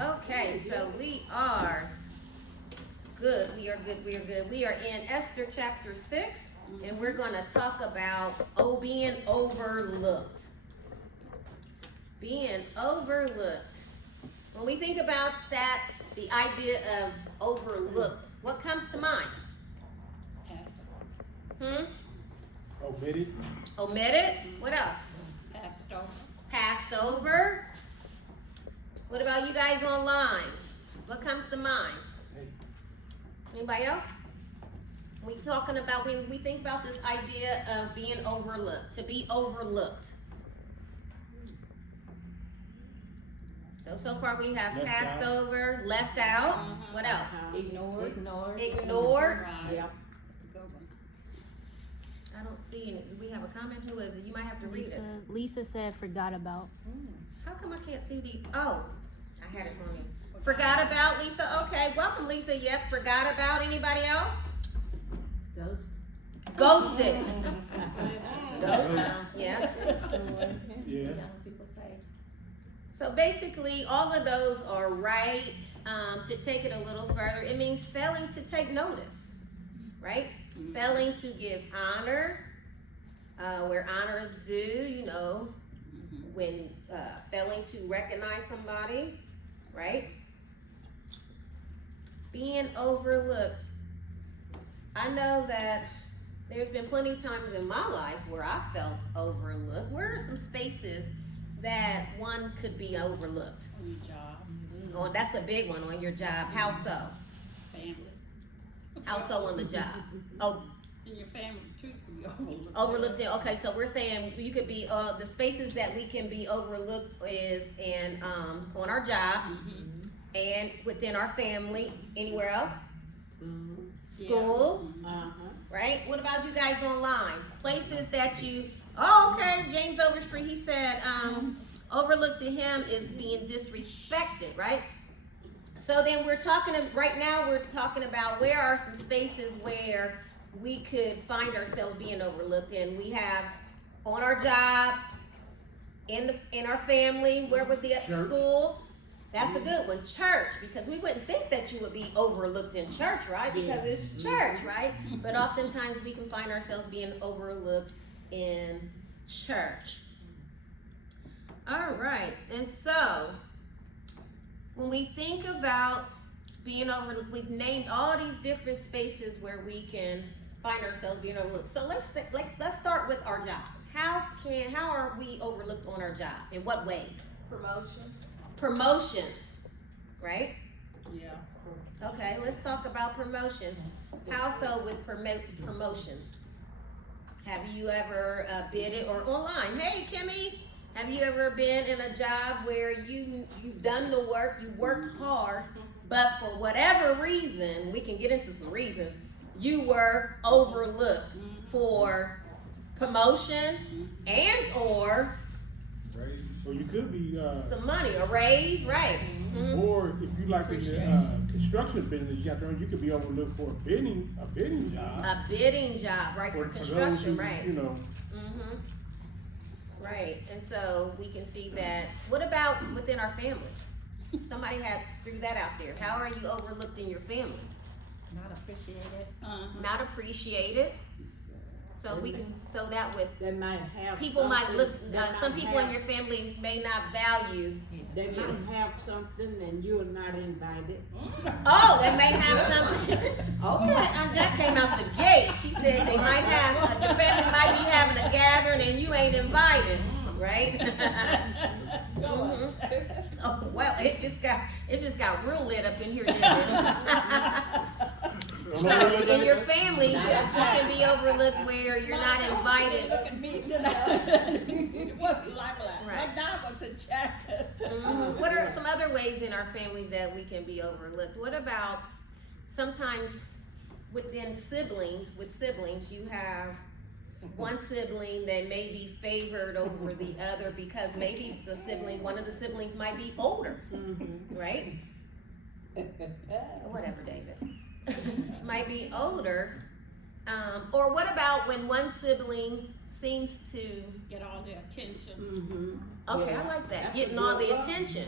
Okay, so we are good. We are good. We are good. We are in Esther chapter 6, and we're going to talk about being overlooked. Being overlooked. When we think about that, the idea of overlooked, what comes to mind? Omitted. Omitted. What else? Passed over. Passed over. What about you guys online? What comes to mind? Anybody else? When we think about this idea of being overlooked, to be overlooked. So far we have Left passed out. over, left out. What else? Ignored. Ignored. Right. Yep. That's a good one. I don't see any. Do we have a comment? Who is it? You might have to read it. Lisa said forgot about. How come I can't see the? Oh, I had it on you. Forgot about, Lisa. Okay, welcome, Lisa. Yep, forgot about. Anybody else? Ghosted. Ghosted. Yeah. Yeah. People say. So basically, all of those are right. To take it a little further, it means failing to take notice, right? Mm-hmm. Failing to give honor where honor is due. You know, when failing to recognize somebody, right? Being overlooked. I know that there's been plenty of times in my life where I felt overlooked. Where are some spaces that one could be overlooked? On your job. Oh, that's a big one. On your job. How so? Family. How so on the job? Oh, And your family too can be overlooked. overlooked. Okay, so we're saying you could be the spaces that we can be overlooked is in on our jobs and within our family. Anywhere else? School. Right? What about you guys online? Places that you, okay, James Overstreet, he said, overlooked to him is being disrespected, right? So then right now we're talking about where are some spaces where we could find ourselves being overlooked, and we have on our job, in our family, where was the Church. School? That's a good one. Church, because we wouldn't think that you would be overlooked in church, right? Because it's church, right? But oftentimes we can find ourselves being overlooked in church. All right, and so when we think about being overlooked, we've named all these different spaces where we can find ourselves being overlooked. So let's start with our job. How are we overlooked on our job? In what ways? Promotions, right? Yeah. Okay, let's talk about promotions. How so with promotions? Have you ever bid it or online? Hey, Kimmy, have you ever been in a job where you've done the work, you worked hard, but for whatever reason, we can get into some reasons, you were overlooked for promotion and or So you could be, some money, a raise, right? or if you like in the construction business, you could be overlooked for a bidding job. A bidding job, right, for those construction, who, right? You know, Right, and so we can see that. What about within our families? Somebody threw that out there. How are you overlooked in your family? Not appreciated. Not appreciated. So we can throw that with They might have people might something look. they Some might people in have- your family may not value. They might have something and you're not invited. Oh, they may have something. Okay, Aunt Jack came out the gate. She said they might have. Your family might be having a gathering and you ain't invited, right? Oh well, it just got real lit up in here, didn't it? So in your family, you can be overlooked where you're not invited. Look at me. It wasn't like that. Right. My dad was a jacket. What are some other ways in our families that we can be overlooked? What about sometimes within siblings, you have one sibling that may be favored over the other because maybe one of the siblings might be older, right? Whatever, David. Might be older. Or what about when one sibling seems to Get all the attention. okay, I like that. Getting all the attention.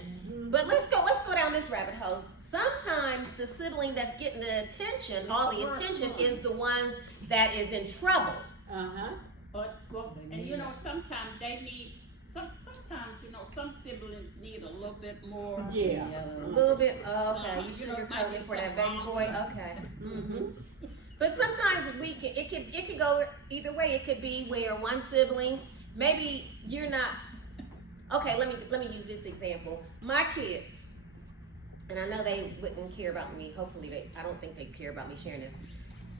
But let's go down this rabbit hole. Sometimes the sibling that's getting the attention, all the attention, is the one that is in trouble. Uh-huh. And you know, sometimes they need, sometimes, you know, some siblings need a little bit more. Yeah. A little bit. Oh, okay, you You sure know, you're it might coding be for that something baby wrong boy? with Okay. Mm-hmm. But sometimes it could go either way. It could be where one sibling, maybe you're not. Okay, let me use this example. My kids, and I know they wouldn't care about me. Hopefully, I don't think they care about me sharing this.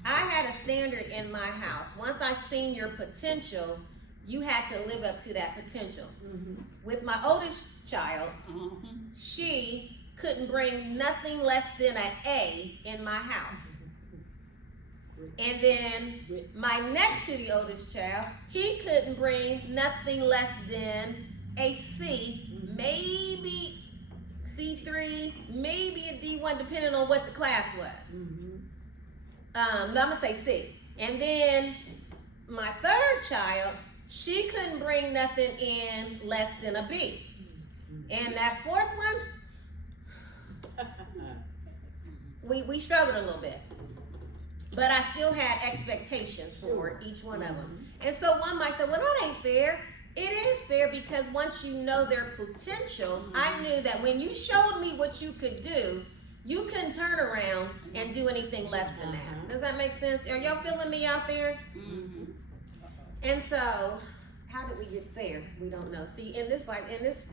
I had a standard in my house. Once I seen your potential, you had to live up to that potential. With my oldest child, she couldn't bring nothing less than an A in my house. And then my next to the oldest child, he couldn't bring nothing less than a C, maybe C3, maybe a D1, depending on what the class was. No, I'm gonna say C. And then my third child, she couldn't bring nothing in less than a B. And that fourth one, we struggled a little bit. But I still had expectations for each one of them. And so one might say, well, that ain't fair. It is fair because once you know their potential, I knew that when you showed me what you could do, you couldn't turn around and do anything less than that. Does that make sense? Are y'all feeling me out there? And so, how did we get there? We don't know. See, in this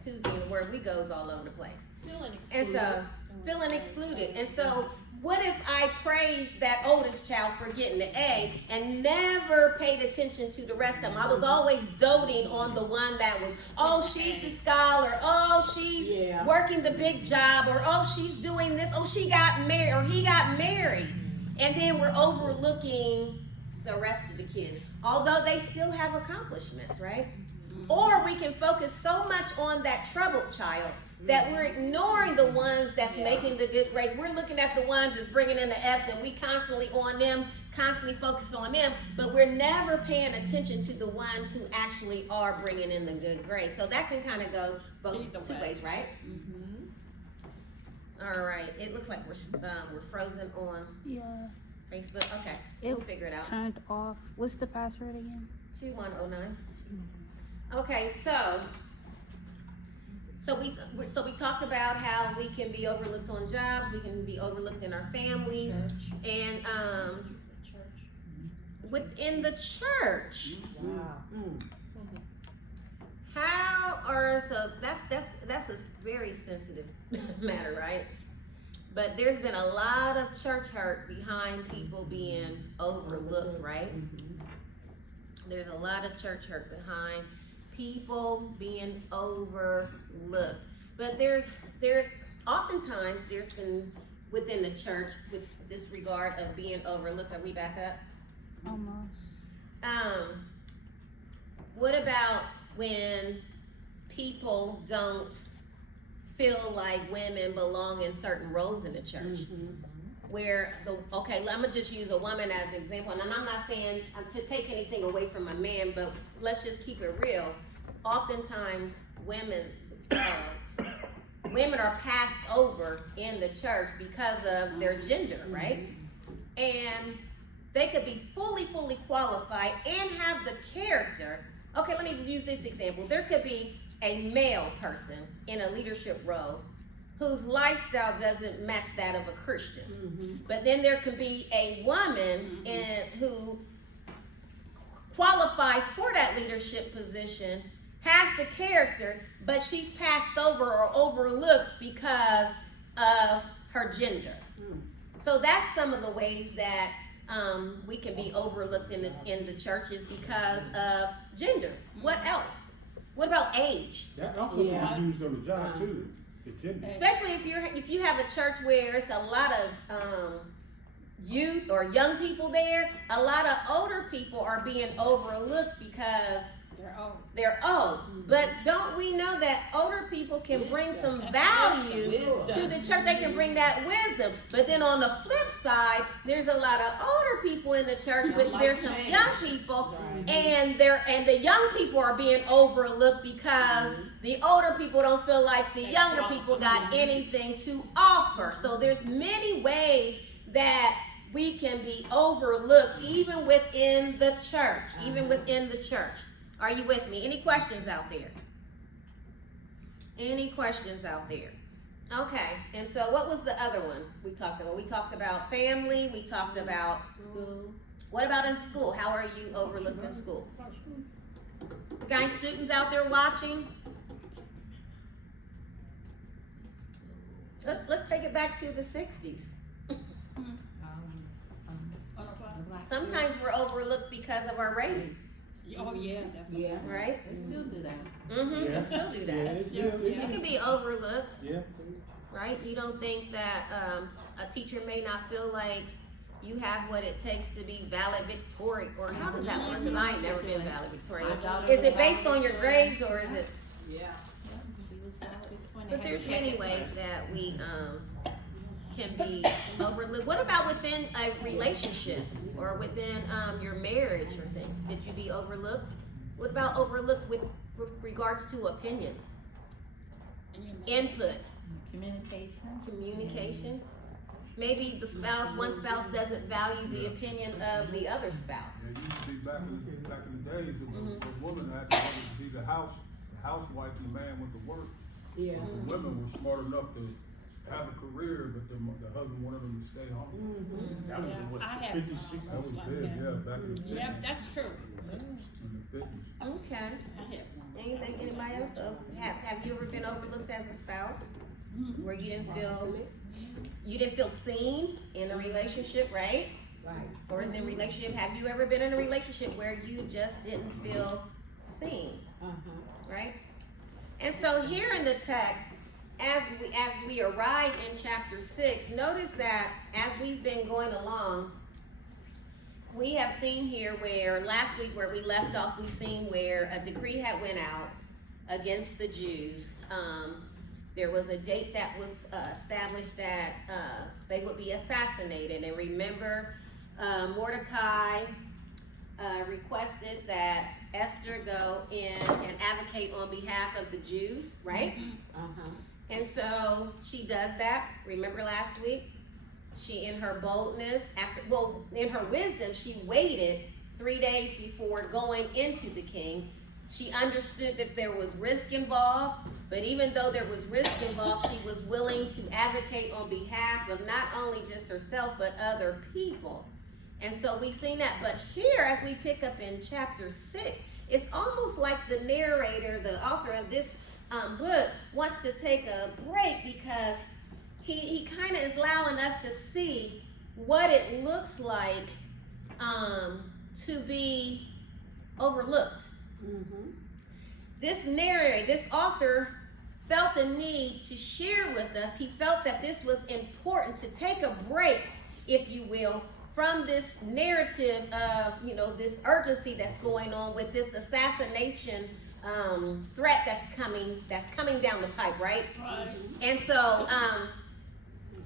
Tuesday in the Word, we goes all over the place. Feeling And so, feeling excluded. And so, what if I praised that oldest child for getting the A and never paid attention to the rest of them? I was always doting on the one that was, oh, she's the scholar, oh, she's working the big job, or oh, she's doing this, oh, she got married, or he got married. And then we're overlooking the rest of the kids, although they still have accomplishments, right? Or we can focus so much on that troubled child that we're ignoring the ones that's making the good grades. We're looking at the ones that's bringing in the F's, and we constantly on them, constantly focus on them, but we're never paying attention to the ones who actually are bringing in the good grades. So that can kind of go both two ways, right? All right. It looks like we're frozen on Facebook. Okay, we'll figure it out. Turned off. What's the password again? 2109. Okay, so we talked about how we can be overlooked on jobs, we can be overlooked in our families, and within the church. That's a very sensitive matter, right? But there's been a lot of church hurt behind people being overlooked, right? There's a lot of church hurt behind people being overlooked. But there's oftentimes there's been within the church with this regard of being overlooked. Are we back up? Almost. What about when people don't feel like women belong in certain roles in the church? Where I'm gonna just use a woman as an example, and I'm not saying to take anything away from a man, but let's just keep it real. Oftentimes, women are passed over in the church because of their gender, right? And they could be fully qualified and have the character. Okay, let me use this example. There could be a male person in a leadership role whose lifestyle doesn't match that of a Christian. But then there could be a woman who qualifies for that leadership position, has the character, but she's passed over or overlooked because of her gender. So that's some of the ways that we can be overlooked in the churches because of gender. What else? What about age? That also can be used on the job too. Especially if you have a church where it's a lot of youth or young people there, a lot of older people are being overlooked because They're old. But don't we know that older people can bring some value to the church? They can bring that wisdom. But then on the flip side, there's a lot of older people in the church, but there's some young people, and the young people are being overlooked because the older people don't feel like the younger people got anything to offer. So there's many ways that we can be overlooked, even within the church. Even within the church. Are you with me? Any questions out there? Any questions out there? Okay, and so what was the other one we talked about? We talked about family, we talked about school. What about in school? How are you overlooked in school? Guys, students out there watching? Let's take it back to the 60s. Sometimes we're overlooked because of our race. Oh yeah, Yeah. Right? They still do that. Yeah. They still do Yeah, that. it's real, You can be overlooked, yeah. right? You don't think that a teacher may not feel like you have what it takes to be valedictorian, or how does that work? Because I ain't never been valedictorian. Is it based on your grades, or is it? Yeah. But there's many ways that we can be overlooked. What about within a relationship or within your marriage or things? Could you be overlooked? What about overlooked with regards to opinions, input, communication? Maybe the spouse, one spouse doesn't value the opinion of the other spouse. It used to be back in the days, the woman had to be the housewife, and the man went to work. Yeah. The women were smart enough to have a career, but the husband wanted them to stay home. That was what, I had 50, one. 60? That was Like big, that. yeah, back in the 50s. Yep, that's true. In the 50s. Okay. I had one. Anything? Anybody else? Have you ever been overlooked as a spouse, where you didn't feel seen in a relationship, right? Right. Or in a relationship, have you ever been in a relationship where you just didn't feel seen, right? And so here in the text, as we arrive in chapter 6, notice that as we've been going along, we have seen here where last week where we left off, we've seen where a decree had went out against the Jews. There was a date that was established that they would be assassinated. And remember, Mordecai requested that Esther go in and advocate on behalf of the Jews, right? And so she does that. Remember last week? She, in her boldness, in her wisdom, she waited 3 days before going into the king. She understood that there was risk involved, but even though there was risk involved, she was willing to advocate on behalf of not only just herself, but other people. And so we've seen that. But here, as we pick up in chapter 6, it's almost like the narrator, the author of this book, wants to take a break because he kind of is allowing us to see what it looks like to be overlooked. This narrator, this author felt the need to share with us. He felt that this was important to take a break, if you will, from this narrative of, this urgency that's going on with this assassination threat that's coming down the pipe, right? And so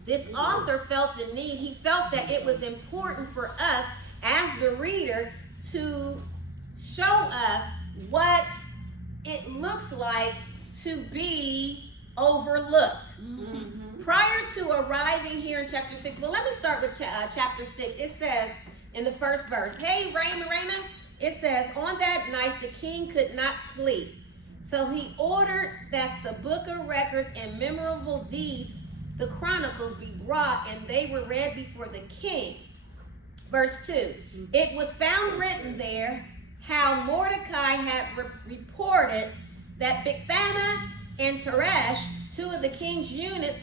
this author felt the need. He felt that it was important for us as the reader to show us what it looks like to be overlooked. Prior to arriving here in chapter 6, well, let me start with chapter 6. It says in the first verse, hey, Raymond, it says, on that night the king could not sleep. So he ordered that the book of records and memorable deeds, the chronicles, be brought, and they were read before the king. Verse 2, it was found written there how Mordecai had reported that Bigthana and Teresh, two of the king's eunuchs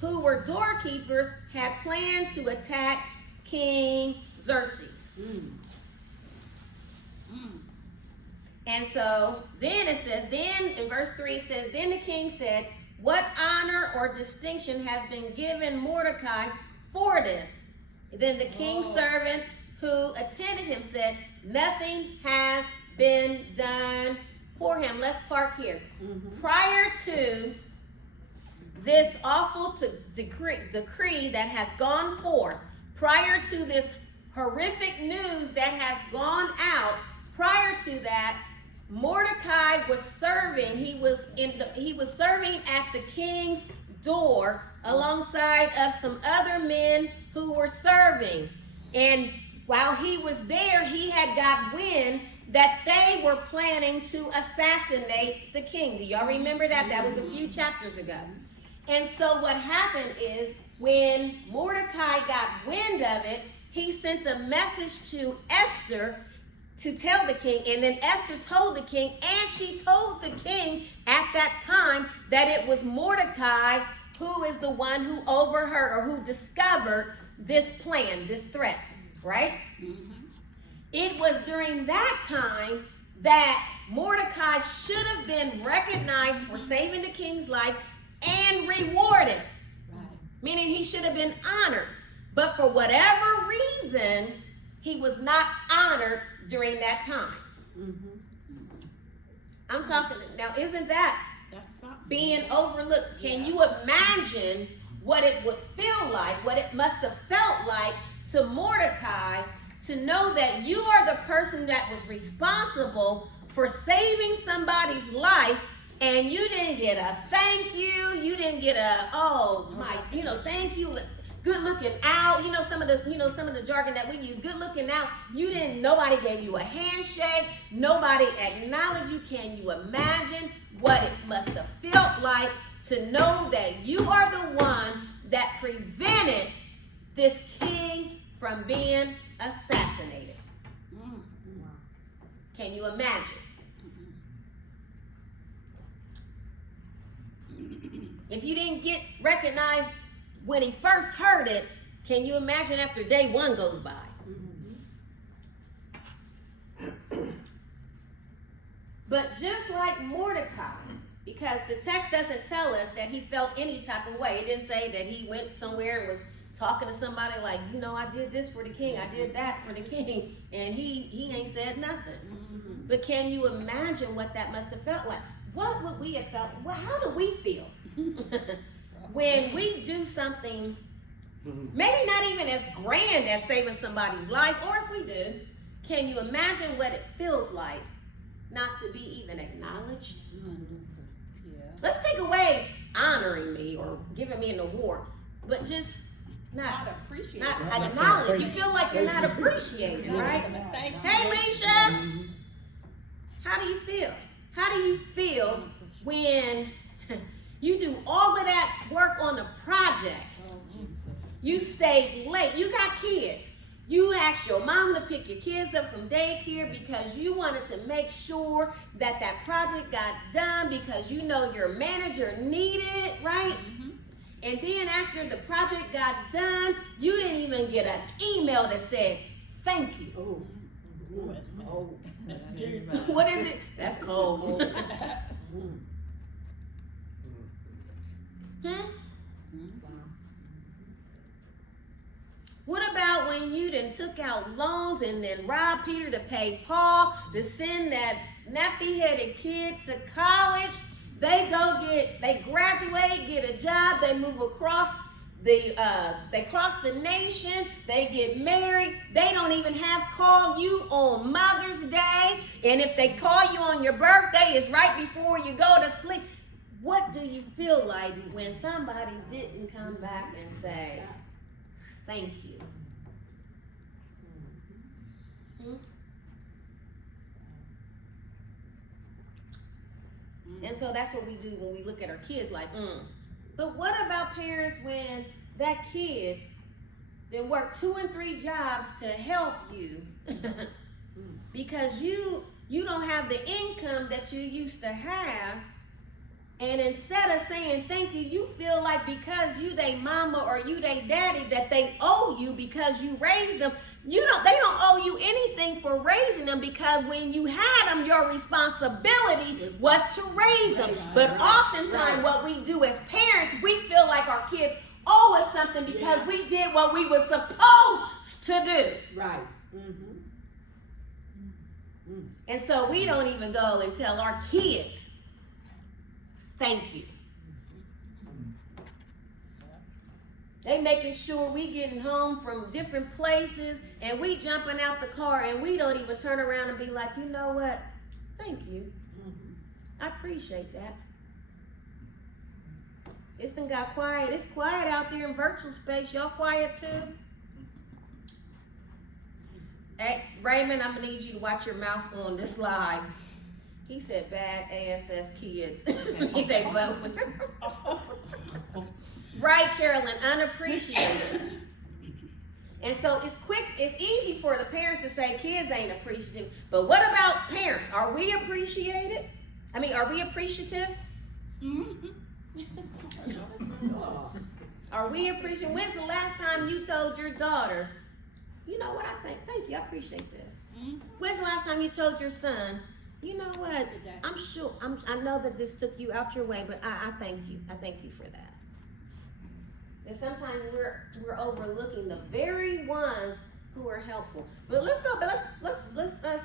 who were doorkeepers, had planned to attack King Xerxes. And so then it says, then in verse 3 it says, then the king said, what honor or distinction has been given Mordecai for this? Then the king's servants who attended him said, nothing has been done for him. Let's park here. Prior to this awful decree that has gone forth, prior to this horrific news that has gone out, prior to that, Mordecai was serving. He was serving at the king's door alongside of some other men who were serving. And while he was there, he had got wind that they were planning to assassinate the king. Do y'all remember that? That was a few chapters ago. And so what happened is, when Mordecai got wind of it, he sent a message to Esther to tell the king, and then Esther told the king, and she told the king at that time that it was Mordecai who is the one who overheard or who discovered this plan, this threat, right? It was during that time that Mordecai should have been recognized for saving the king's life and rewarded, meaning he should have been honored. But for whatever reason, he was not honored during that time. I'm talking now, isn't that being overlooked? Can you imagine what it would feel like, what it must have felt like to Mordecai to know that you are the person that was responsible for saving somebody's life, and you didn't get a thank you, you didn't get a, oh my, thank you, good looking out, some of the jargon that we use, good looking out. Nobody gave you a handshake, nobody acknowledged you. Can you imagine what it must have felt like to know that you are the one that prevented this king from being assassinated? Can you imagine? If you didn't get recognized when he first heard it, can you imagine after day one goes by? But just like Mordecai, because the text doesn't tell us that he felt any type of way. It didn't say that he went somewhere and was talking to somebody like, I did this for the king, I did that for the king, and he ain't said nothing. But can you imagine what that must have felt like? What would we have felt? Well, how do we feel when we do something, maybe not even as grand as saving somebody's life, or if we do, can you imagine what it feels like not to be even acknowledged? Let's take away honoring me or giving me an award, but just not acknowledged. You feel like you're not appreciated, right? Hey, Leisha, how do you feel? How do you feel when you do all of that work on the project? You stayed late. You got kids. You asked your mom to pick your kids up from daycare because you wanted to make sure that that project got done because your manager needed it, right? And then after the project got done, you didn't even get an email that said, thank you. What is it? That's cold. What about when you then took out loans and then robbed Peter to pay Paul to send that nappy-headed kid to college? They graduate, get a job, they move across they cross the nation, they get married, they don't even call you on Mother's Day, and if they call you on your birthday, it's right before you go to sleep. What do you feel like when somebody didn't come back and say, thank you? And so that's what we do when we look at our kids like, But what about parents when that kid then worked 2 and 3 jobs to help you because you don't have the income that you used to have, and instead of saying thank you, you feel like because you they mama or you they daddy that they owe you because you raised them. They don't owe you anything for raising them because when you had them, your responsibility was to raise them. But oftentimes what we do as parents, we feel like our kids owe us something because we did what we were supposed to do. Right. And so we don't even go and tell our kids, thank you. They making sure we getting home from different places and we jumping out the car and we don't even turn around and be like, you know what? Thank you. I appreciate that. It's done got quiet. It's quiet out there in virtual space. Y'all quiet too? Hey, Raymond, I'm gonna need you to watch your mouth on this live. He said bad ASS kids. They vote. Right, Carolyn, unappreciated. And so it's easy for the parents to say kids ain't appreciative, but what about parents? Are we appreciated? I mean, are we appreciative? Are we appreciative? When's the last time you told your daughter, you know what, thank you, I appreciate this. When's the last time you told your son, you know what, I'm sure, I know that this took you out your way, but I thank you. I thank you for that. And sometimes we're overlooking the very ones who are helpful. But let's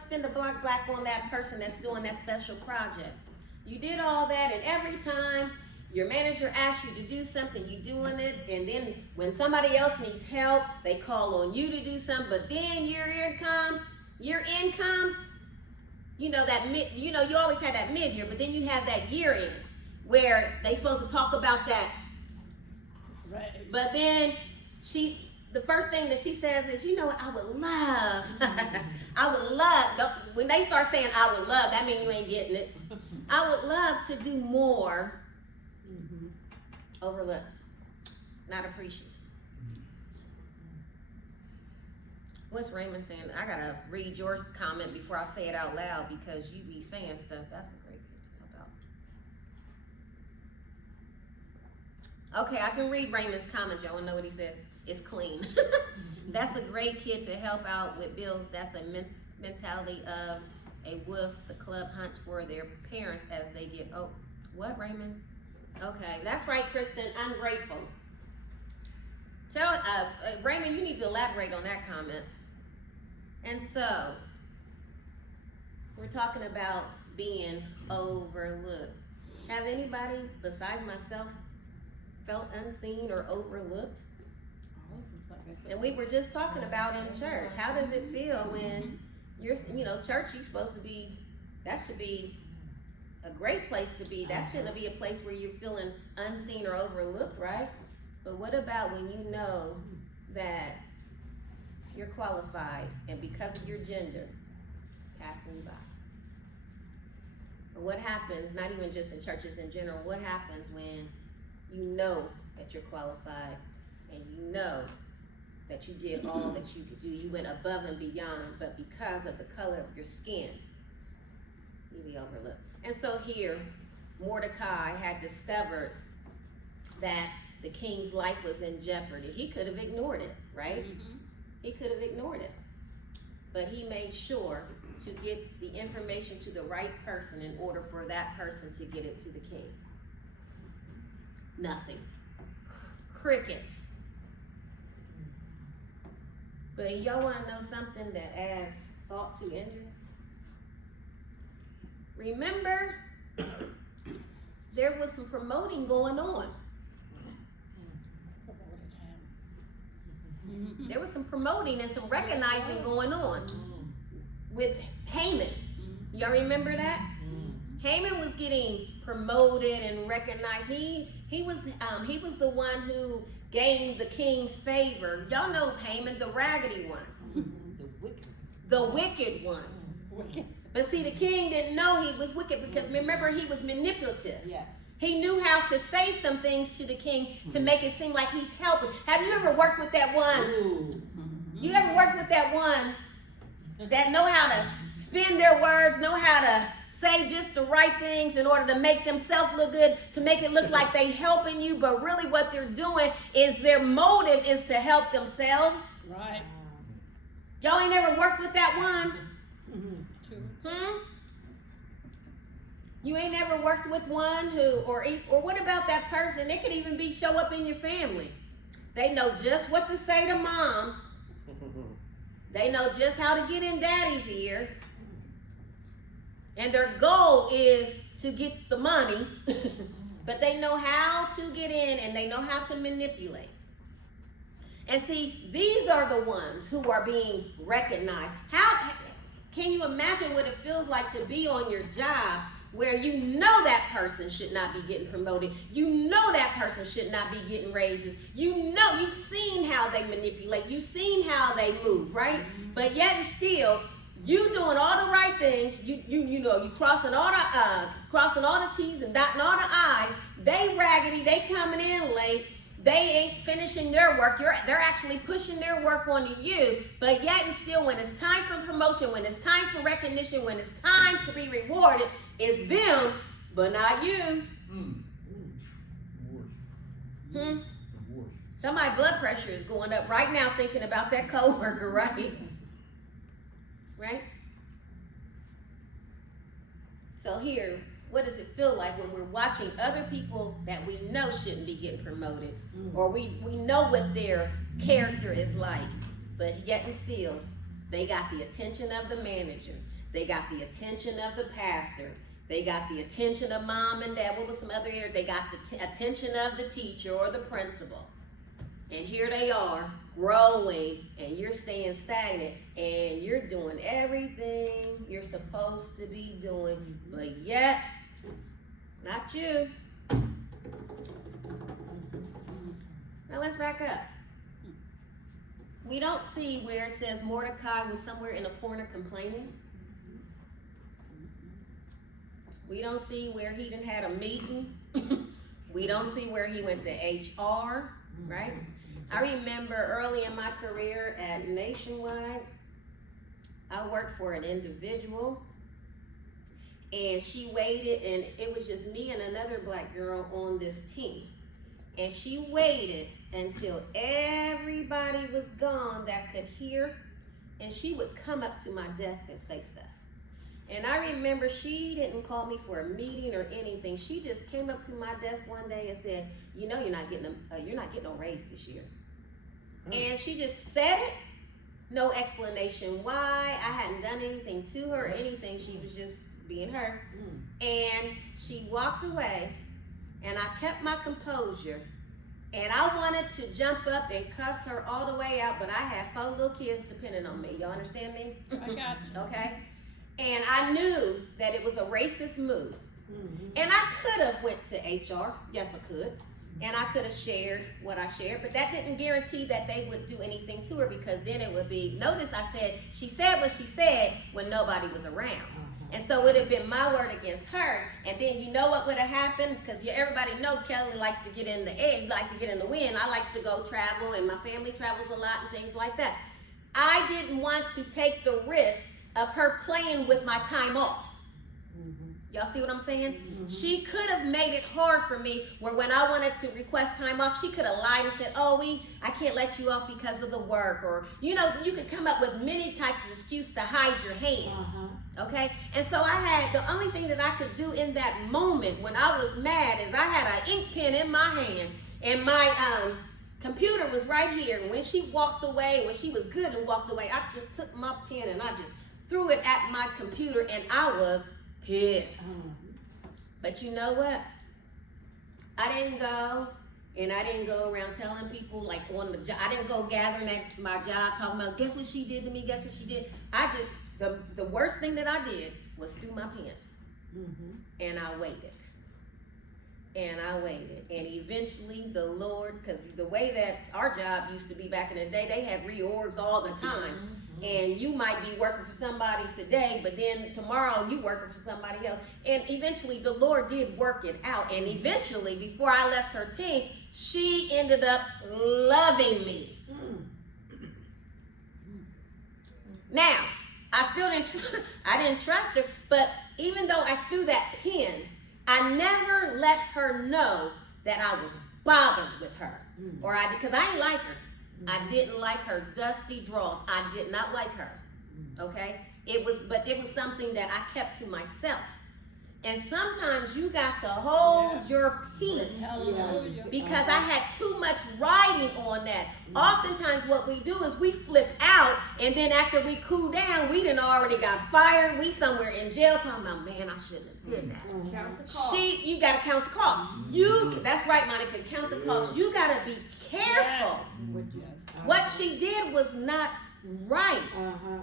spin the block back on that person that's doing that special project. You did all that, and every time your manager asks you to do something, you doing it, and then when somebody else needs help, they call on you to do something. But then your income, you know you always had that mid-year, but then you have that year end where they supposed to talk about that. Right. But then the first thing that she says is, you know what, I would love, when they start saying I would love, that means you ain't getting it. I would love to do more. Overlooked, not appreciated. What's Raymond saying? I gotta read your comment before I say it out loud because you be saying stuff. That's a great thing to help out. Okay, I can read Raymond's comment. Y'all wanna know what he says? It's clean. That's a great kid to help out with bills. That's a mentality of a wolf. The club hunts for their parents as they get, oh, what, Raymond? Okay, that's right, Kristen, ungrateful. Raymond, you need to elaborate on that comment. And so, we're talking about being overlooked. Have anybody besides myself felt unseen or overlooked? And we were just talking about in church. How does it feel when church is supposed to be, that should be a great place to be. That shouldn't be a place where you're feeling unseen or overlooked, right? But what about when you know that you're qualified and because of your gender, passing you by? Or what happens, not even just in churches in general, what happens when you know that you're qualified and you know that you did all that you could do, you went above and beyond, but because of the color of your skin, you be overlooked. And so here, Mordecai had discovered that the king's life was in jeopardy. He could have ignored it, right? He could have ignored it. But he made sure to get the information to the right person in order for that person to get it to the king. Nothing. Crickets. But y'all want to know something that adds salt to injury? Remember, there was some promoting going on. There was some promoting and some recognizing going on with Haman. Y'all remember that? Haman was getting promoted and recognized. He was the one who gained the king's favor. Y'all know Haman, the raggedy one, the wicked one. But see, the king didn't know he was wicked because remember, he was manipulative. Yes. He knew how to say some things to the king to make it seem like he's helping. Have you ever worked with that one? You ever worked with that one that know how to spin their words, know how to say just the right things in order to make themselves look good, to make it look like they helping you, but really what they're doing is their motive is to help themselves? Right. Y'all ain't ever worked with that one? You ain't ever worked with one who, or what about that person? It could even be show up in your family. They know just what to say to mom. They know just how to get in daddy's ear. And their goal is to get the money, but they know how to get in and they know how to manipulate. And see, these are the ones who are being recognized. How can you imagine what it feels like to be on your job where you know that person should not be getting promoted? You know that person should not be getting raises. You know, you've seen how they manipulate. You've seen how they move, right? But yet and still, you doing all the right things. You know, you crossing all the T's and dotting all the I's. They raggedy. They coming in late. They ain't finishing their work. They're actually pushing their work onto you. But yet and still, when it's time for promotion, when it's time for recognition, when it's time to be rewarded, it's them, but not you. Divorce. Somebody's blood pressure is going up right now thinking about that coworker, right? Right? So here, what does it feel like when we're watching other people that we know shouldn't be getting promoted, or we know what their character is like, but yet and still, they got the attention of the manager, they got the attention of the pastor, they got the attention of mom and dad, what was some other area? They got the attention of the teacher or the principal. And here they are, growing, and you're staying stagnant, and you're doing everything you're supposed to be doing, but yet, not you. Now let's back up. We don't see where it says Mordecai was somewhere in a corner complaining. We don't see where he done had a meeting. We don't see where he went to HR, right? I remember early in my career at Nationwide, I worked for an individual, and she waited, and it was just me and another black girl on this team. And she waited until everybody was gone that could hear, and she would come up to my desk and say stuff. And I remember she didn't call me for a meeting or anything. She just came up to my desk one day and said, "You know, you're not getting no raise this year." And she just said it, no explanation why. I hadn't done anything to her or anything. She was just being her. And she walked away, and I kept my composure. And I wanted to jump up and cuss her all the way out, but I had 4 little kids depending on me. Y'all understand me? I got you. Okay? And I knew that it was a racist move. And I could have went to HR. Yes, I could. And I could have shared what I shared, but that didn't guarantee that they would do anything to her, because then it would be, notice I said, she said what she said when nobody was around. And so it would have been my word against her. And then you know what would have happened? Because everybody know Kelly likes to get in the air, like to get in the wind. I likes to go travel, and my family travels a lot and things like that. I didn't want to take the risk of her playing with my time off. Y'all see what I'm saying? She could have made it hard for me, where when I wanted to request time off, she could have lied and said, "Oh, I can't let you off because of the work," or, you know, you could come up with many types of excuse to hide your hand. Okay? And so the only thing that I could do in that moment when I was mad is I had an ink pen in my hand, and my computer was right here. And when she walked away, when she was good and walked away, I just took my pen and I just threw it at my computer, and I was pissed. But you know what? I didn't go around telling people, like, on the job. I didn't go gathering at my job talking about, guess what she did to me, guess what she did. The worst thing that I did was threw my pen. And I waited. And eventually the Lord, because the way that our job used to be back in the day, they had reorgs all the time. And you might be working for somebody today, but then tomorrow you working for somebody else. And eventually the Lord did work it out. And eventually, before I left her team, she ended up loving me. Now, I didn't trust her, but even though I threw that pen, I never let her know that I was bothered with her, because I didn't like her. I didn't like her dusty draws. I did not like her. Okay? It was something that I kept to myself. And sometimes you got to hold your peace. Hallelujah. Because I had too much riding on that. Oftentimes what we do is we flip out, and then after we cool down, we done already got fired. We somewhere in jail talking about, man, I shouldn't have did that. Count the cost. You gotta count the cost. That's right, Monica, count the cost. You gotta be careful. What she did was not right.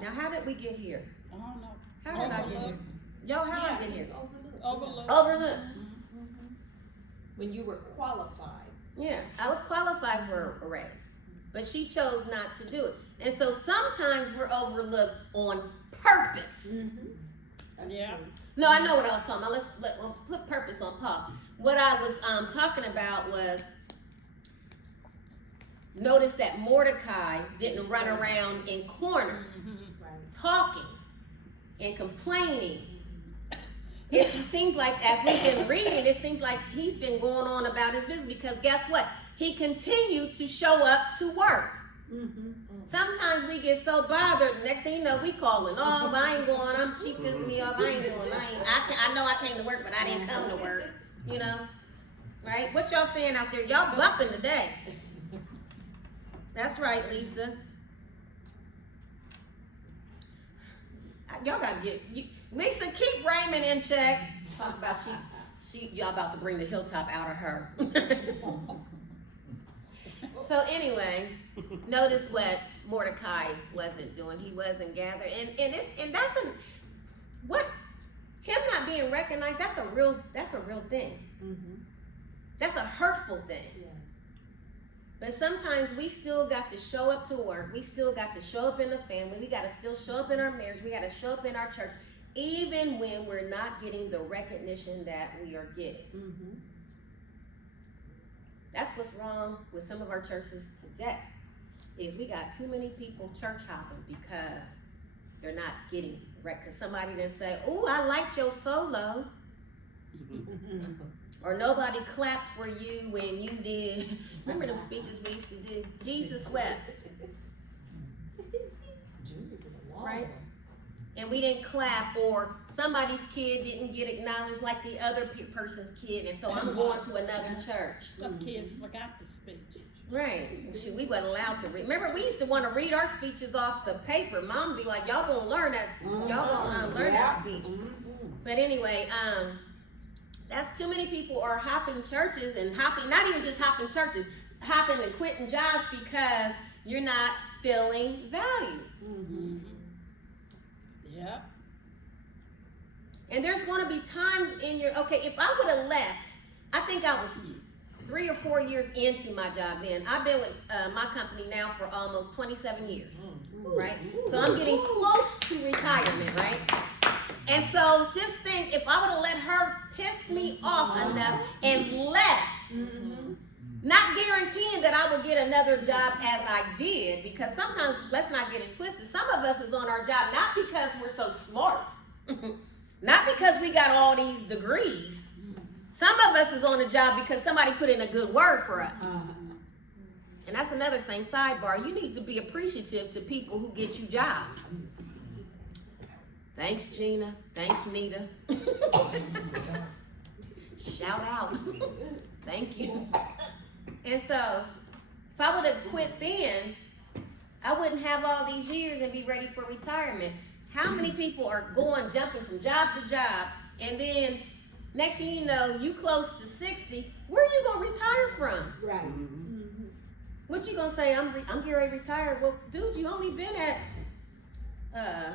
Now how did we get here? I don't know. How did I get here? Yo, how did I get here? Overlook. Overlook. When you were qualified. Yeah, I was qualified for a raise, but she chose not to do it. And so sometimes we're overlooked on purpose. Yeah. No, I know what I was talking about. We'll put purpose on pause. What I was talking about was, notice that Mordecai didn't run around in corners talking and complaining. It seems like, as we've been reading, it seems like he's been going on about his business, because guess what? He continued to show up to work. Sometimes we get so bothered, next thing you know, we calling, oh, I ain't going, she pissing me off, I know I came to work, but I didn't come to work, you know? Right? What y'all saying out there? Y'all bumping today. That's right, Lisa. Y'all gotta Lisa, keep Raymond in check. Talk about y'all about to bring the hilltop out of her. So anyway, notice what Mordecai wasn't doing. He wasn't gathering, and that's him not being recognized. That's a real thing. That's a hurtful thing. But sometimes we still got to show up to work. We still got to show up in the family. We got to still show up in our marriage. We got to show up in our church, even when we're not getting the recognition that we are getting. That's what's wrong with some of our churches today, is we got too many people church hopping because they're not getting because somebody didn't say, oh, I liked your solo. Or nobody clapped for you when you did. Remember them speeches we used to do? Jesus wept. Right? And we didn't clap, or somebody's kid didn't get acknowledged like the other person's kid, and so I'm going to another church. Some kids forgot the speech. Right. Shoot, we wasn't allowed to read. Remember, we used to want to read our speeches off the paper. Mom would be like, y'all gonna learn that. Y'all gonna learn that speech. But anyway, that's too many people are hopping churches and not even just hopping churches, hopping and quitting jobs because you're not feeling valued. Yeah. And there's going to be times in if I would have left, I think I was 3 or 4 years into my job then. I've been with my company now for almost 27 years, right? So I'm getting close to retirement, right? And so just think, if I would have let her piss me off enough and left, not guaranteeing that I would get another job as I did, because sometimes, let's not get it twisted, some of us is on our job not because we're so smart, not because we got all these degrees. Some of us is on the job because somebody put in a good word for us. And that's another thing, sidebar, you need to be appreciative to people who get you jobs. Thanks, Gina. Thanks, Nita. Shout out. Thank you. And so, if I would have quit then, I wouldn't have all these years and be ready for retirement. How many people are jumping from job to job, and then next thing you know, you close to 60, where are you going to retire from? Right. What you going to say, I'm getting ready to retire? Well, dude, you only been at,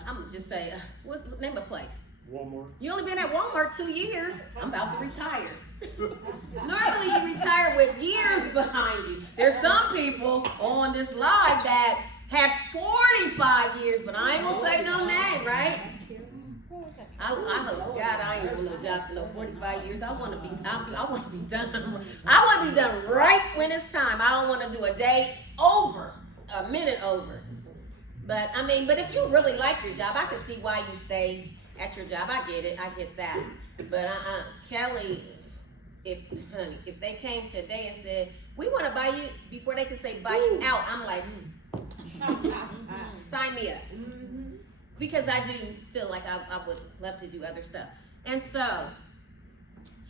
I'm going to just say, what's the name of the place? Walmart. You only been at Walmart 2 years. I'm about to retire. Normally you retire with years behind you. There's some people on this live that had 45 years, but I ain't gonna say no name, right? I hope to God I ain't doing no job for no 45 years. I want to be done. I want to be done right when it's time. I don't want to do a day over, a minute over. But if you really like your job, I can see why you stay at your job. I get it. I get that. But Kelly, if they came today and said, we want to buy you, before they could say buy you out, I'm like, sign me up. Because I do feel like I would love to do other stuff. And so,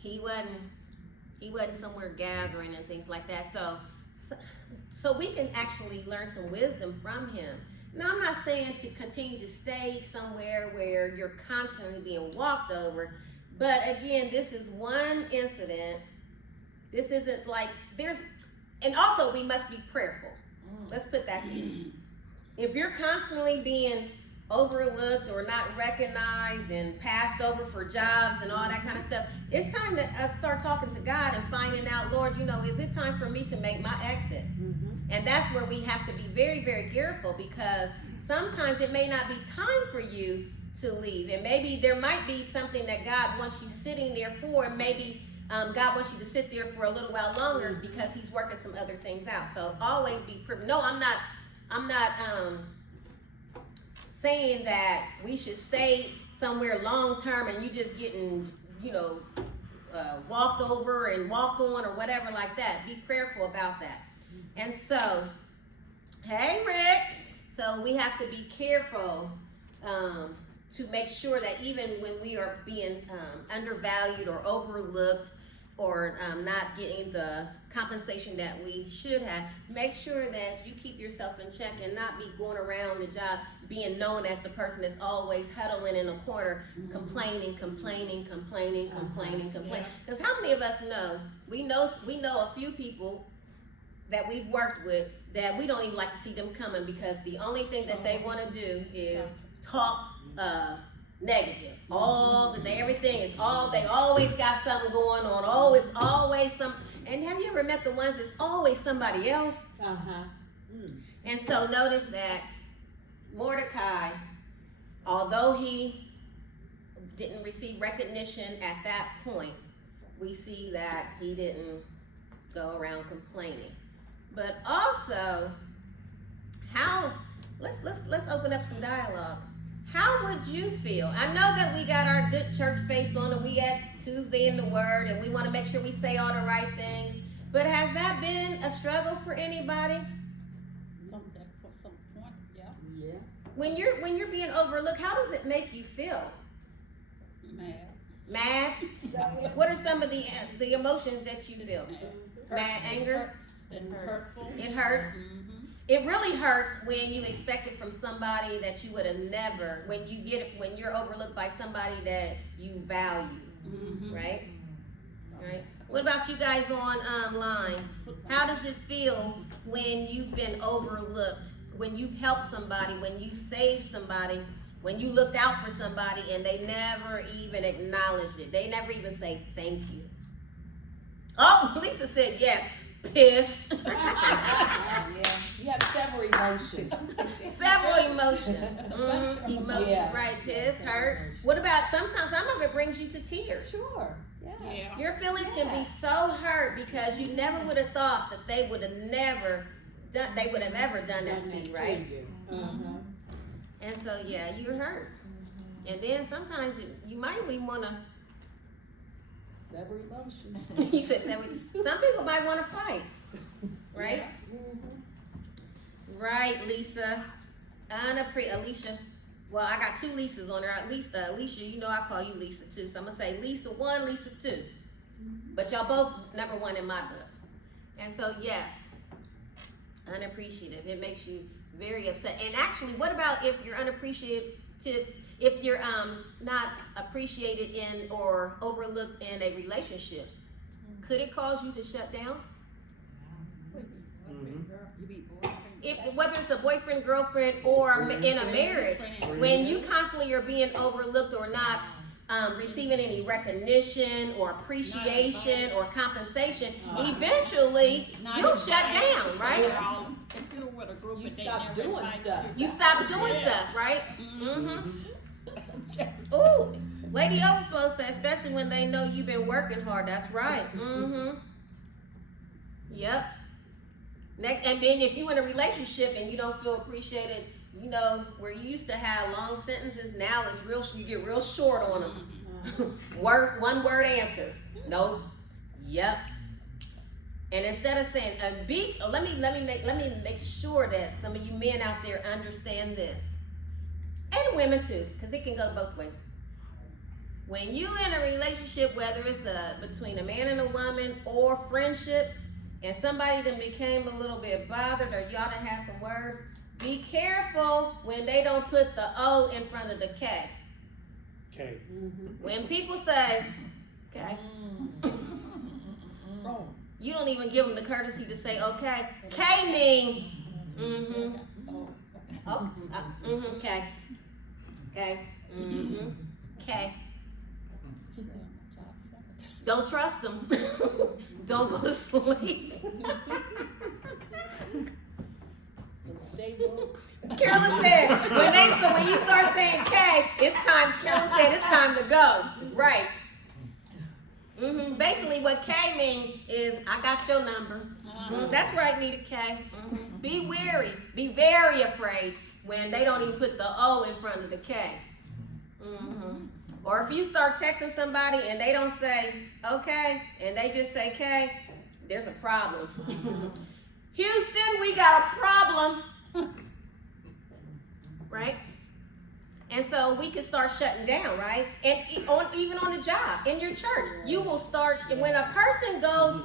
he wasn't somewhere gathering and things like that. So we can actually learn some wisdom from him. Now, I'm not saying to continue to stay somewhere where you're constantly being walked over, but again, this is one incident. This isn't like and also we must be prayerful. Let's put that in. If you're constantly being overlooked or not recognized and passed over for jobs and all that kind of stuff, it's time to start talking to God and finding out, Lord, is it time for me to make my exit? And that's where we have to be very, very careful, because sometimes it may not be time for you to leave. And maybe there might be something that God wants you sitting there for, and maybe God wants you to sit there for a little while longer because he's working some other things out. So always be no, I'm not saying that we should stay somewhere long term and you just getting, walked over and walked on or whatever like that. Be prayerful about that. And so, hey Rick, so we have to be careful to make sure that even when we are being undervalued or overlooked or not getting the compensation that we should have, make sure that you keep yourself in check and not be going around the job being known as the person that's always huddling in a corner, complaining. Because how many of us know, we know a few people that we've worked with that we don't even like to see them coming, because the only thing that they want to do is talk negative all the day. Everything is they always got something going on, always some. And have you ever met the ones that's always somebody else? And so notice that Mordecai, although he didn't receive recognition at that point, we see that he didn't go around complaining. But also, let's open up some dialogue. How would you feel? I know that we got our good church face on and we at Tuesday in the Word and we want to make sure we say all the right things. But has that been a struggle for anybody? For some point, yeah. When you're being overlooked, how does it make you feel? Mad? What are some of the emotions that you feel? Mad, anger? Hurtful. It hurts. It really hurts when you expect it from somebody that you would have never, when you're overlooked by somebody that you value, right? Right. What about you guys online? How does it feel when you've been overlooked, when you've helped somebody, when you've saved somebody, when you looked out for somebody and they never even acknowledged it? They never even say thank you. Oh, Lisa said yes. Pissed. You have several emotions. Emotions, right? Pissed, hurt. What about sometimes some of it brings you to tears? Sure. Yeah. Your feelings can be so hurt because you never would have thought that they would have ever done that to you, right? And so you're hurt. And then sometimes you might even want to. Several emotions. You said several. Some people might want to fight, right? Right, Lisa. Alicia. Well, I got two Lisas on there. Alicia, I call you Lisa too. So I'm gonna say Lisa 1, Lisa 2. But y'all both number 1 in my book. And so yes, unappreciative. It makes you very upset. And actually, what about if you're unappreciative? If you're not appreciated in or overlooked in a relationship, could it cause you to shut down? Whether it's a boyfriend, girlfriend, or in a marriage, when you constantly are being overlooked or not receiving any recognition or appreciation or compensation, eventually you'll shut down, right? If you're with a group, You stop doing stuff. You stop doing stuff, right? Ooh, Lady Overflow said, especially when they know you've been working hard. That's right. Yep. Next, and then if you're in a relationship and you don't feel appreciated, where you used to have long sentences, now it's you get real short on them. One word answers. Nope. Yep. And instead of saying let me make sure that some of you men out there understand this. And women too, because it can go both ways. when you in a relationship, whether it's between a man and a woman or friendships, and somebody then became a little bit bothered or y'all done had some words, be careful when they don't put the O in front of the K. Okay. When people say, okay, you don't even give them the courtesy to say okay. K mean, oh, okay, okay, okay. Don't trust them. Don't go to sleep. So stay woke. Carolyn said, when you start saying K, it's time, Carolyn said it's time to go. Right. Basically what K means is, I got your number. That's right, Nita K. Be wary, be very afraid when they don't even put the O in front of the K. Or if you start texting somebody and they don't say okay, and they just say K, there's a problem. Houston, we got a problem. Right? And so we can start shutting down, right? And even on the job, in your church, you will start, when a person goes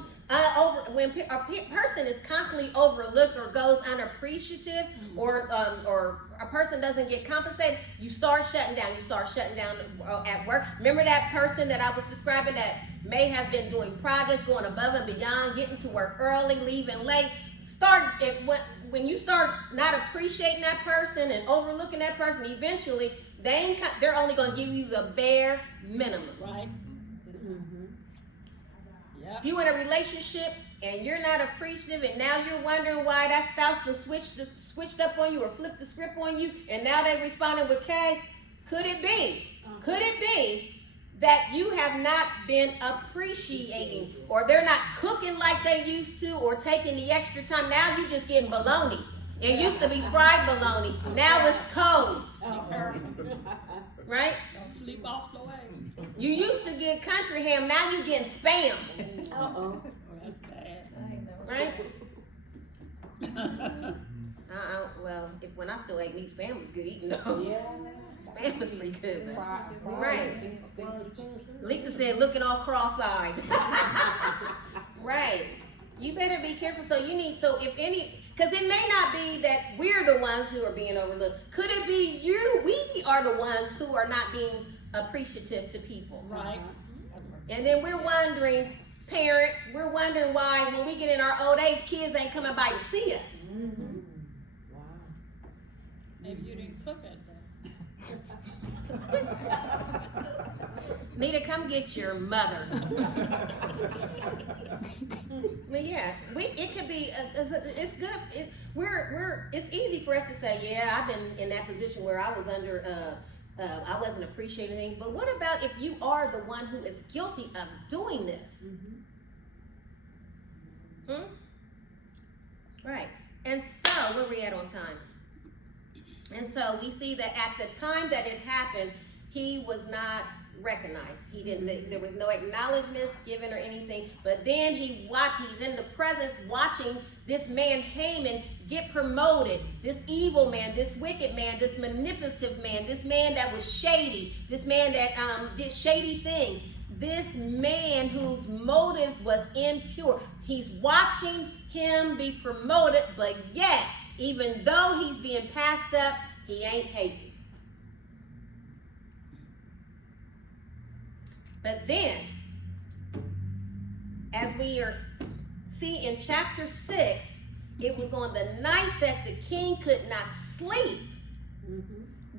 when a person is constantly overlooked or goes unappreciative, or a person doesn't get compensated, you start shutting down. You start shutting down at work. Remember that person that I was describing that may have been doing projects, going above and beyond, getting to work early, leaving late. When you start not appreciating that person and overlooking that person, eventually they're only going to give you the bare minimum. Right. If you're in a relationship and you're not appreciative, and now you're wondering why that spouse switched up on you or flipped the script on you, and now they responded with K, could it be that you have not been appreciating, or they're not cooking like they used to, or taking the extra time? Now you just getting bologna. It used to be fried bologna. Now it's cold. Right? Don't sleep off the way. You used to get country ham. Now you getting spam. Oh, that's bad. Right? Well, when I still ate meat, spam was good eating though. Yeah. Spam was pretty good. Fried, Right. Lisa said, looking all cross-eyed. Right. You better be careful. Because it may not be that we're the ones who are being overlooked. Could it be we are the ones who are not being appreciative to people? Right. And then we're wondering, parents, we're wondering why when we get in our old age, kids ain't coming by to see us. Wow. Maybe you didn't cook it Nita, come get your mother. But yeah, it could be. It's good. It's easy for us to say, yeah, I've been in that position where I was under. I wasn't appreciating anything. But what about if you are the one who is guilty of doing this? Right. And so, where we at on time? And so we see that at the time that it happened, he was not recognized. He didn't. There was no acknowledgments given or anything. But then he's in the presence, watching this man Haman get promoted. This evil man, this wicked man, this manipulative man, this man that was shady, this man that did shady things. This man whose motive was impure. He's watching him be promoted, but yet, even though he's being passed up, he ain't hating. But then, as we see in chapter 6, it was on the night that the king could not sleep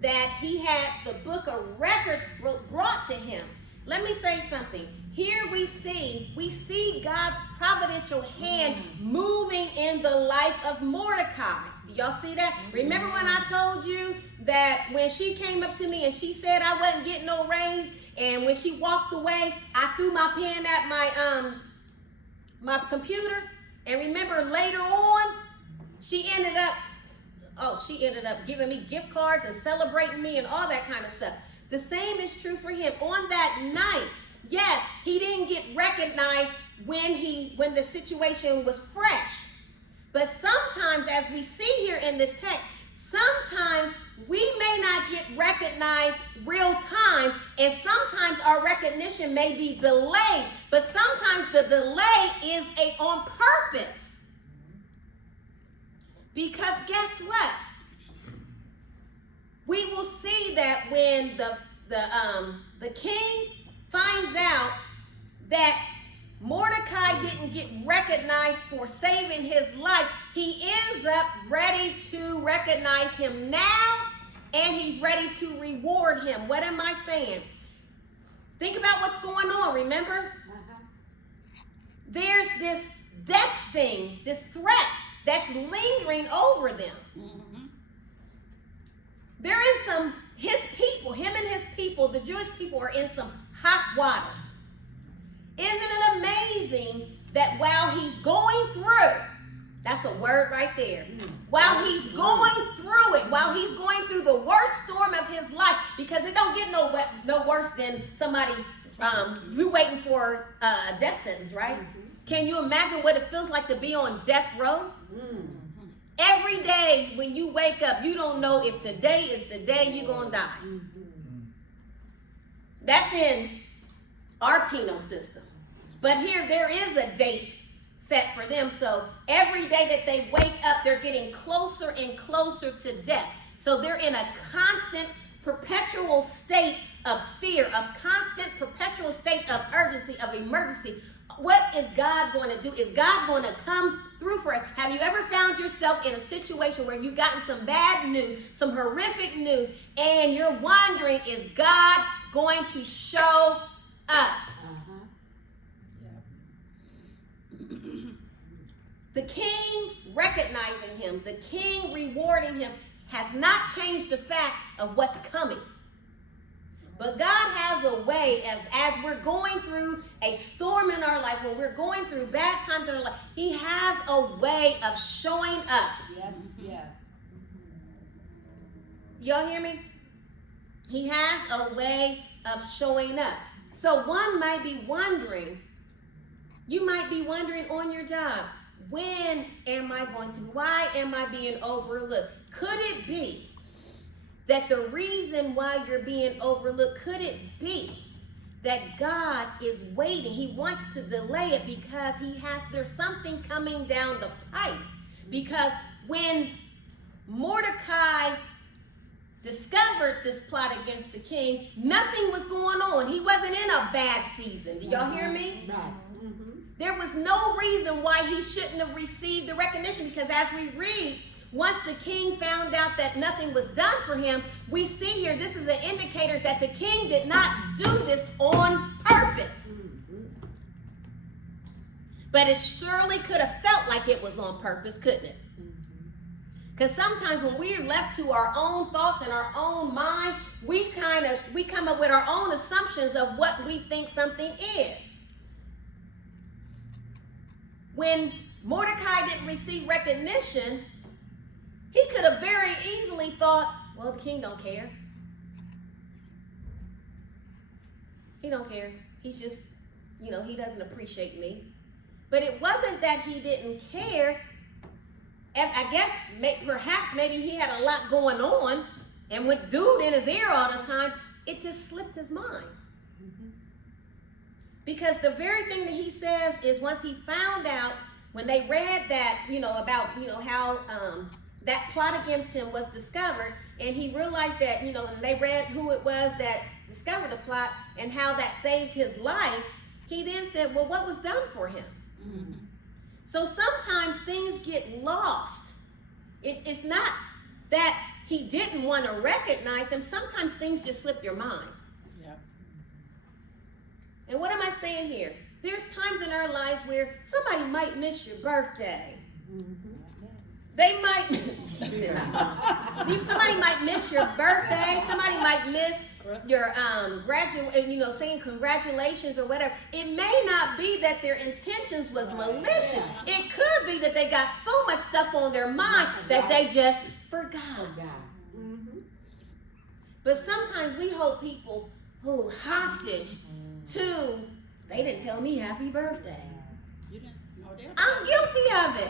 that he had the book of records brought to him. Let me say something. Here we see God's providential hand moving in the life of Mordecai. Do y'all see that? Remember when I told you that when she came up to me and she said I wasn't getting no raise, and when she walked away, I threw my pen at my computer, and remember later on, she ended up giving me gift cards and celebrating me and all that kind of stuff. The same is true for him. On that night, yes, he didn't get recognized when the situation was fresh. But sometimes, as we see here in the text, sometimes we may not get recognized real time, and sometimes our recognition may be delayed, but sometimes the delay is on purpose. Because guess what? We will see that when the king finds out that Mordecai didn't get recognized for saving his life, he ends up ready to recognize him now, and he's ready to reward him. What am I saying? Think about what's going on, remember? There's this death thing, this threat that's lingering over them. Mm-hmm. They're in his people, him and his people, the Jewish people are in some hot water. Isn't it amazing that while he's going through, that's a word right there, while he's going through it, while he's going through the worst storm of his life, because it don't get no worse than somebody, you waiting for a death sentence, right? Can you imagine what it feels like to be on death row? Every day when you wake up, you don't know if today is the day you're going to die. That's in our penal system. But here there is a date set for them. So every day that they wake up, they're getting closer and closer to death. So they're in a constant, perpetual state of fear, a constant, perpetual state of urgency, of emergency. What is God going to do? Is God going to come through for us? Have you ever found yourself in a situation where you've gotten some bad news, some horrific news, and you're wondering, is God going to show up? The king recognizing him, the king rewarding him, has not changed the fact of what's coming. But God has a way, as we're going through a storm in our life, when we're going through bad times in our life, he has a way of showing up. Yes, yes. Y'all hear me? He has a way of showing up. So one might be wondering, you might be wondering on your job, when am I going to, why am I being overlooked? Could it be that the reason why you're being overlooked, could it be that God is waiting? He wants to delay it because there's something coming down the pipe. Because when Mordecai discovered this plot against the king, nothing was going on. He wasn't in a bad season. Did y'all hear me? Right. There was no reason why he shouldn't have received the recognition, because as we read, once the king found out that nothing was done for him, we see here, this is an indicator that the king did not do this on purpose. But it surely could have felt like it was on purpose, couldn't it? Because sometimes when we're left to our own thoughts and our own mind, we come up with our own assumptions of what we think something is. When Mordecai didn't receive recognition, he could have very easily thought, well, the king don't care. He don't care. He's just, he doesn't appreciate me. But it wasn't that he didn't care. I guess perhaps maybe he had a lot going on, and with dude in his ear all the time, it just slipped his mind. Because the very thing that he says is, once he found out, when they read that, about, how that plot against him was discovered, and he realized that, and they read who it was that discovered the plot and how that saved his life, he then said, well, what was done for him? Mm-hmm. So sometimes things get lost. It's not that he didn't want to recognize him. Sometimes things just slip your mind. And what am I saying here? There's times in our lives where somebody might miss your birthday. They might, somebody might miss your birthday. Somebody might miss your saying congratulations or whatever. It may not be that their intentions was malicious. It could be that they got so much stuff on their mind that they just forgot. But sometimes we hold people hostage to, they didn't tell me happy birthday. You didn't know that? I'm guilty of it.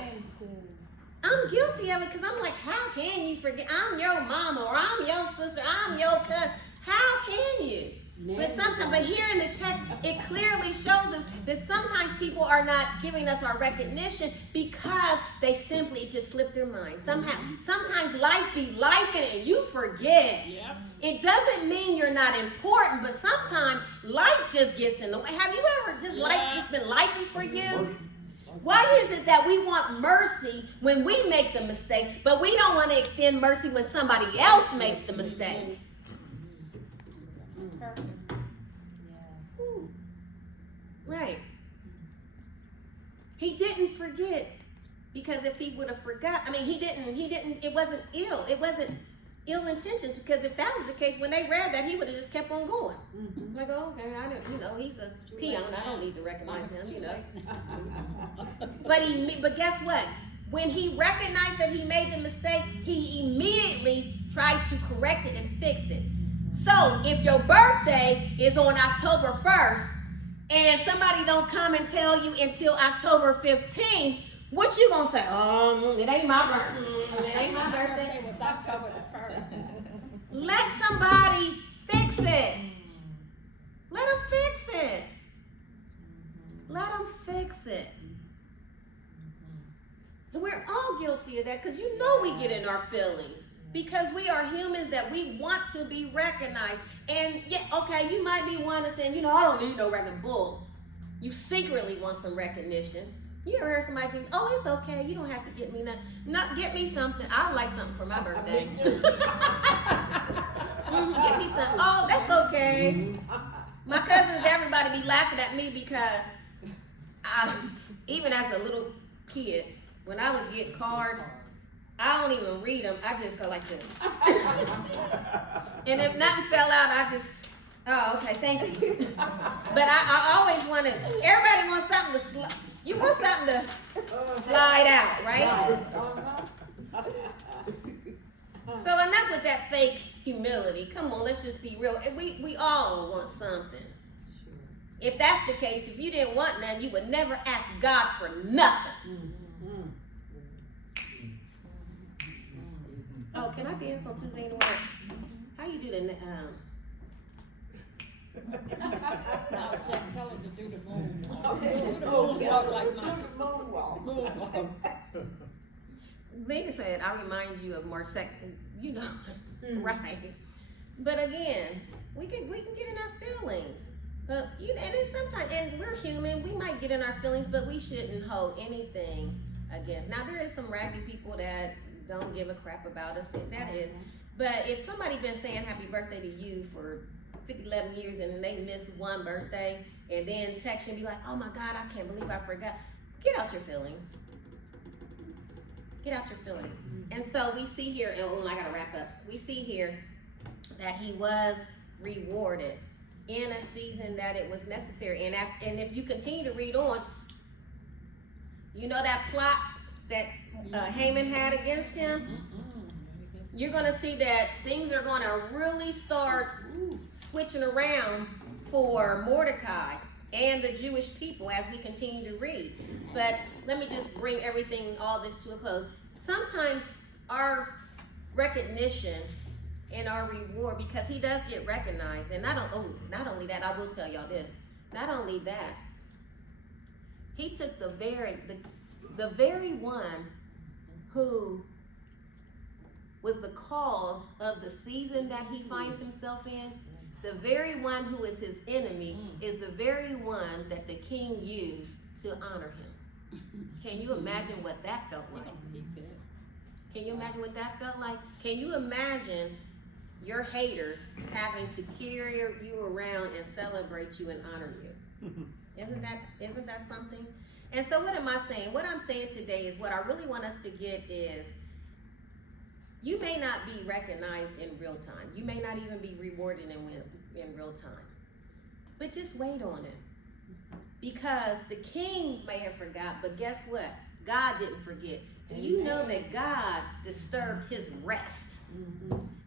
I'm guilty of it because I'm like, how can you forget? I'm your mama or I'm your sister, I'm your cousin. How can you? But here in the text, it clearly shows us that sometimes people are not giving us our recognition because they simply just slip their mind. Sometimes life be life and you forget. Yep. It doesn't mean you're not important, but sometimes life just gets in the way. Have you ever life just been lifing for you? Why is it that we want mercy when we make the mistake, but we don't want to extend mercy when somebody else makes the mistake? Right. He didn't forget, because if he would have forgot, he didn't, it wasn't ill intentions, because if that was the case, when they read that, he would have just kept on going. Like, oh, okay, I know, he's a peon, I don't need to recognize him, But guess what? When he recognized that he made the mistake, he immediately tried to correct it and fix it. So if your birthday is on October 1st, and somebody don't come and tell you until October 15th, what you gonna say? It ain't my birthday. It ain't my birthday. It was October the 1st. Let somebody fix it. Let them fix it. Let them fix it. And we're all guilty of that, because we get in our feelings. Because we are humans that we want to be recognized. And yeah, okay, you might be one that's saying, I don't need no recognition. Bull. You secretly want some recognition. You ever heard somebody think, oh, it's okay, you don't have to get me nothing. No, get me something. I like something for my birthday. Get me something. Oh, that's okay. My cousins, everybody be laughing at me because even as a little kid, when I would get cards, I don't even read them. I just go like this. And if nothing fell out, I just, oh, okay, thank you. But I always wanted, everybody wants something to you want something to slide out, right? So enough with that fake humility. Come on, let's just be real. We all want something. If that's the case, if you didn't want none, you would never ask God for nothing. Oh, can I dance on Tuesday in the Word? How you do the No, just tell him to do the moonwalk. Do the moonwalk like mine. Lena said, I remind you of Marseille, right? But again, we can get in our feelings. But and then sometimes, and we're human, we might get in our feelings, but we shouldn't hold anything against. Now there is some raggedy people that don't give a crap about us. That is. But if somebody been saying happy birthday to you for 11 years and they miss one birthday and then text you and be like, oh my God, I can't believe I forgot. Get out your feelings. Get out your feelings. And so we see here, and I gotta wrap up. We see here that he was rewarded in a season that it was necessary. And if you continue to read on, that plot that Haman had against him, you're going to see that things are going to really start switching around for Mordecai and the Jewish people as we continue to read. But let me just bring all this to a close. Sometimes our recognition and our reward, because he does get recognized, and not only that, I will tell y'all this, not only that, he took the very one who was the cause of the season that he finds himself in, the very one who is his enemy is the very one that the king used to honor him. Can you imagine what that felt like? Can you imagine what that felt like? Can you imagine your haters having to carry you around and celebrate you and honor you? Isn't that something? And so what am I saying? What I'm saying today is what I really want us to get is, you may not be recognized in real time. You may not even be rewarded in real time. But just wait on it. Because the king may have forgot, but guess what? God didn't forget. Do you know that God disturbed his rest?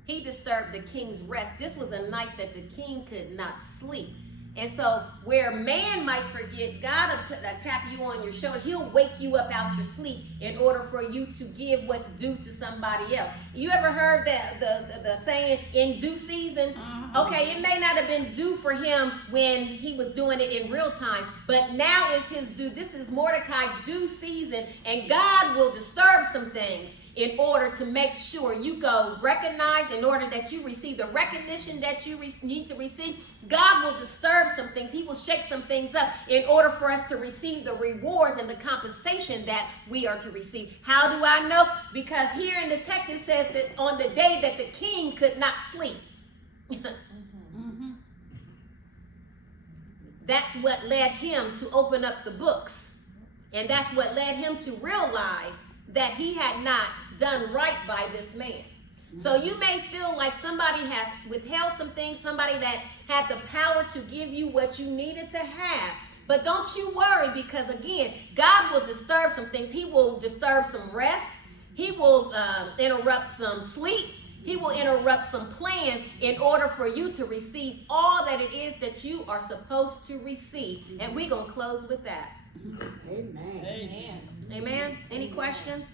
He disturbed the king's rest. This was a night that the king could not sleep. And so where man might forget, God will tap you on your shoulder. He'll wake you up out your sleep in order for you to give what's due to somebody else. You ever heard the saying, in due season? Okay, it may not have been due for him when he was doing it in real time, but now is his due. This is Mordecai's due season, and God will disturb some things in order to make sure you go recognize, in order that you receive the recognition that you need to receive. God will disturb some things. He will shake some things up in order for us to receive the rewards and the compensation that we are to receive. How do I know? Because here in the text it says that on the day that the king could not sleep. That's what led him to open up the books. And that's what led him to realize that he had not done right by this man. So you may feel like somebody has withheld some things, somebody that had the power to give you what you needed to have. But don't you worry, because again, God will disturb some things. He will disturb some rest. He will interrupt some sleep. He will interrupt some plans in order for you to receive all that it is that you are supposed to receive. And we're going to close with that. Amen. Amen. Any questions?